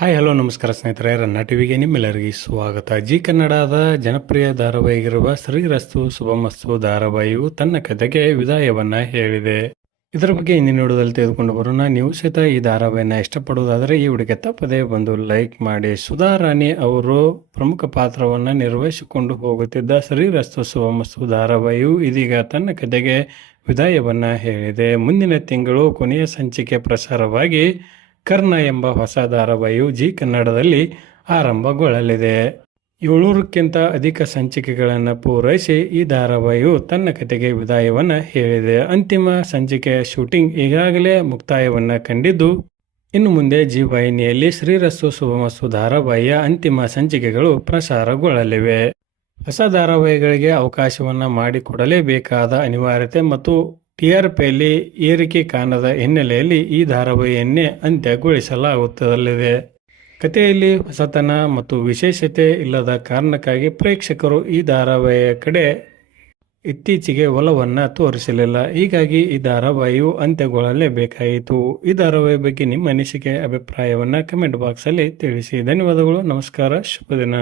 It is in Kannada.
ಹಾಯ್, ಹಲೋ, ನಮಸ್ಕಾರ ಸ್ನೇಹಿತರೆ. ರನ್ನ ಟಿವಿಗೆ ನಿಮ್ಮೆಲ್ಲರಿಗೆ ಸ್ವಾಗತ. ಜಿ ಕನ್ನಡದ ಜನಪ್ರಿಯ ಧಾರಾವಾಹಿಗಿರುವ ಶ್ರೀರಸ್ತು ಶುಭಮಸ್ತು ಧಾರಾವಾಹಿಯು ತನ್ನ ಕಥೆಗೆ ವಿದಾಯವನ್ನ ಹೇಳಿದೆ. ಇದರ ಬಗ್ಗೆ ಇಂದಿನ ನೋಡೋದಲ್ಲಿ ತೆಗೆದುಕೊಂಡು ಬರೋಣ. ನೀವು ಸಹಿತ ಈ ಧಾರಾವಾಹಿಯನ್ನ ಇಷ್ಟಪಡುವುದಾದರೆ ಈ ಹುಡುಗ ತಪ್ಪದೇ ಬಂದು ಲೈಕ್ ಮಾಡಿ. ಸುಧಾ ರಾಣಿ ಅವರು ಪ್ರಮುಖ ಪಾತ್ರವನ್ನು ನಿರ್ವಹಿಸಿಕೊಂಡು ಹೋಗುತ್ತಿದ್ದ ಶ್ರೀರಸ್ತು ಶುಭಮಸ್ತು ಧಾರಾವಾಹಿಯು ಇದೀಗ ತನ್ನ ಕಥೆಗೆ ವಿದಾಯವನ್ನು ಹೇಳಿದೆ. ಮುಂದಿನ ತಿಂಗಳು ಕೊನೆಯ ಸಂಚಿಕೆ ಪ್ರಸಾರವಾಗಿ ಕರ್ಣ ಎಂಬ ಹೊಸ ಧಾರಾವಾಹಿಯು ಜಿ ಕನ್ನಡದಲ್ಲಿ ಆರಂಭಗೊಳ್ಳಲಿದೆ. ಏಳ್ನೂರಕ್ಕಿಂತ ಅಧಿಕ ಸಂಚಿಕೆಗಳನ್ನು ಪೂರೈಸಿ ಈ ಧಾರಾವಾಹಿಯು ತನ್ನ ಕತೆಗೆ ವಿದಾಯವನ್ನು ಹೇಳಿದೆ. ಅಂತಿಮ ಸಂಚಿಕೆಯ ಶೂಟಿಂಗ್ ಈಗಾಗಲೇ ಮುಕ್ತಾಯವನ್ನು ಕಂಡಿದ್ದು, ಇನ್ನು ಮುಂದೆ ಜಿ ವಾಹಿನಿಯಲ್ಲಿ ಶ್ರೀರಸ್ತು ಸುಭಮಸ್ತು ಧಾರಾವಾಹಿಯ ಅಂತಿಮ ಸಂಚಿಕೆಗಳು ಪ್ರಸಾರಗೊಳ್ಳಲಿವೆ. ಹೊಸ ಧಾರಾವಾಹಿಗಳಿಗೆ ಅವಕಾಶವನ್ನು ಮಾಡಿಕೊಡಲೇಬೇಕಾದ ಅನಿವಾರ್ಯತೆ ಮತ್ತು ಟಿಆರ್ಪಿಯಲ್ಲಿ ಏರಿಕೆ ಕಾಣದ ಹಿನ್ನೆಲೆಯಲ್ಲಿ ಈ ಧಾರಾವಾಹಿಯನ್ನೇ ಅಂತ್ಯಗೊಳಿಸಲಾಗುತ್ತದಲ್ಲಿದೆ. ಕಥೆಯಲ್ಲಿ ಹೊಸತನ ಮತ್ತು ವಿಶೇಷತೆ ಇಲ್ಲದ ಕಾರಣಕ್ಕಾಗಿ ಪ್ರೇಕ್ಷಕರು ಈ ಧಾರಾವಾಹಿಯ ಕಡೆ ಇತ್ತೀಚೆಗೆ ಒಲವನ್ನು ತೋರಿಸಲಿಲ್ಲ. ಹೀಗಾಗಿ ಈ ಧಾರಾವಾಹಿಯು ಅಂತ್ಯಗೊಳ್ಳಲೇಬೇಕಾಯಿತು. ಈ ಧಾರಾವಾಹಿ ಬಗ್ಗೆ ನಿಮ್ಮ ಅನಿಸಿಕೆ, ಅಭಿಪ್ರಾಯವನ್ನು ಕಮೆಂಟ್ ಬಾಕ್ಸಲ್ಲಿ ತಿಳಿಸಿ. ಧನ್ಯವಾದಗಳು, ನಮಸ್ಕಾರ, ಶುಭ ದಿನ.